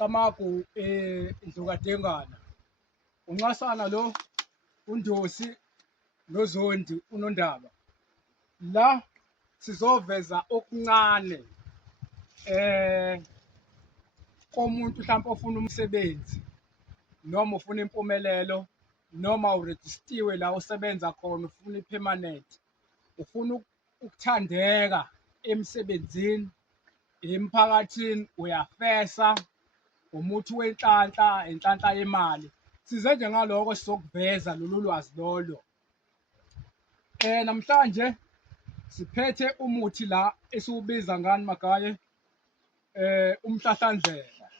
Camagu Ndlukadengana, uNcasana lo uNdosi noZondi uNondaba. La sizoveza okuncane komuntu mhlawumbe ofuna umsebenzi noma ufuna impumelelo noma urejistiwe la usebenza khona ufuna i-permanent, ufuna ukuthandeka emsebenzini, emphakathini, uyafesa, umuthi wenhlanhla, inhlanhla yemali. Size nje ngaloko sizokuveza lolu lwazi lolo. Namhlanje siphethe umuthi la esiwubiza ngani Magaye? Umhlahlandlela.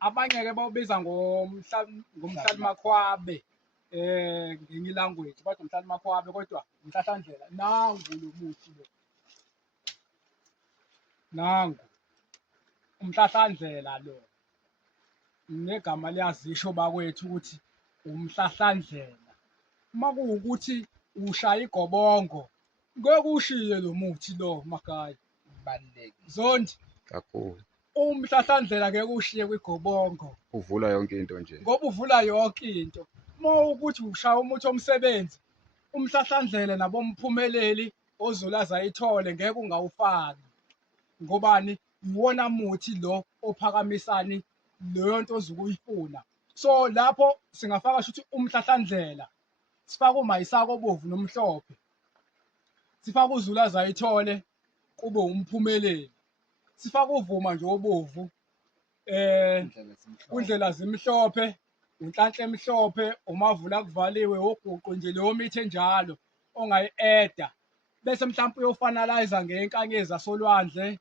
Abanye-ke bawubiza ngomhlalimakhwabe ngenye ilanguage, bathi umhlalimakhwabe kodwa umhlahlandlela. Nangu lo muthi lo, nangu umhlahlandlela lo, negama liyazisho bakwethu ukuthi umhlahlandlela. Uma kuwukuthi ushaya igobongo, ngeke ushiye lo muthi lo Magaye. Kubalulekile Zondi kakhulu, umhlahlandlela ngeke ushiye kwigobongo, uvula yonke into nje, ngoba uvula yonke into. Uma ukuthi ushaya umuthi womsebenzi, umhlahlandlela nabomphumeli ozulaza ayithole ngeke ungawufaki. Ngobani? Iwona muthi lo ophakamisani leyo nto ozuke uyifuna. So lapho singafaka shuthi umhlahlandlela, sifake umayisaka obovu nomhlophe, sifake uzulaza ayithole kube umphumeleli, sifake uvuma nje obovu, undlela zimhlophe, unhlanhla emhlophe, umavula kuvaliwe, oguqu nje leyo mithi enjalo ongayi-eda. Bese mhlawumpe uyofanalayiza ngenkanyezi zasolwandle,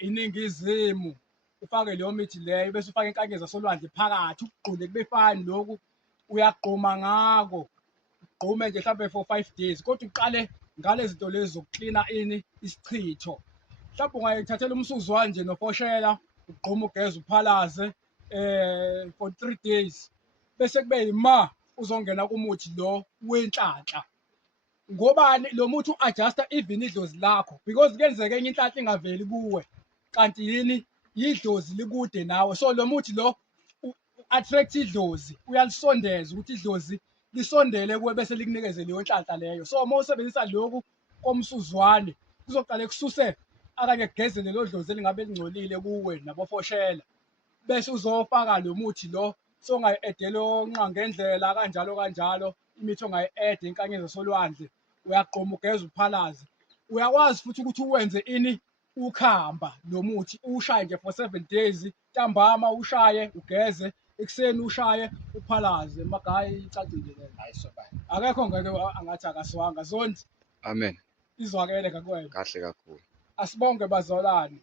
iningizimu, ufake leyo mithi leyo bese ufake inkanyezi zasolwandle phakathi, ukugqule kube fine lokhu, uyagquma ngako, ugqume nje mhlampe for 5 days, kodwa uqale ngale zinto lezi zokuklina ini isichitho. Mhlawumbe ungayithathela umsuzwane nje nofoshela, ugqume ugeze uphalaze for 3 days, bese kube yima uzongena kumuthi lo wenhlanhla. Ngobani? Lo muthi u-adjusta even idlozi lakho, because kuyenzeka enye inhlanhla ingaveli kuwe kanti yini idlozi likude nawe. So lo muthi lo u-attract idlozi, uyalisondeza ukuthi idlozi lisondele kuwe bese likunikeze leyo nhlanhla leyo. So uma usebenzisa lokhu komsuzwane kuzoqale kususe akanye kugeze lelo dlozi elingabe lingcolile kuwe nabofoshela, bese uzofaka lo muthi lo songayi-edela onqa ngendlela kanjalo kanjalo, imithi ongayi-eda inkanyezi zasolwandle, uyagquma ugeze uphalaze. Uyakwazi futhi ukuthi uwenze ini ukhamba lo muthi uwushaye nje for 7 days, ntambama ushaye ugeze, ekuseni ushaye uphalaze. Magaye icacile leyo. hayi sobala. Akekho ngeke angathi akasiwanga. Zondi Amen, izwakele ngakuwena. kahle kakhulu. Asibonge bazalwane.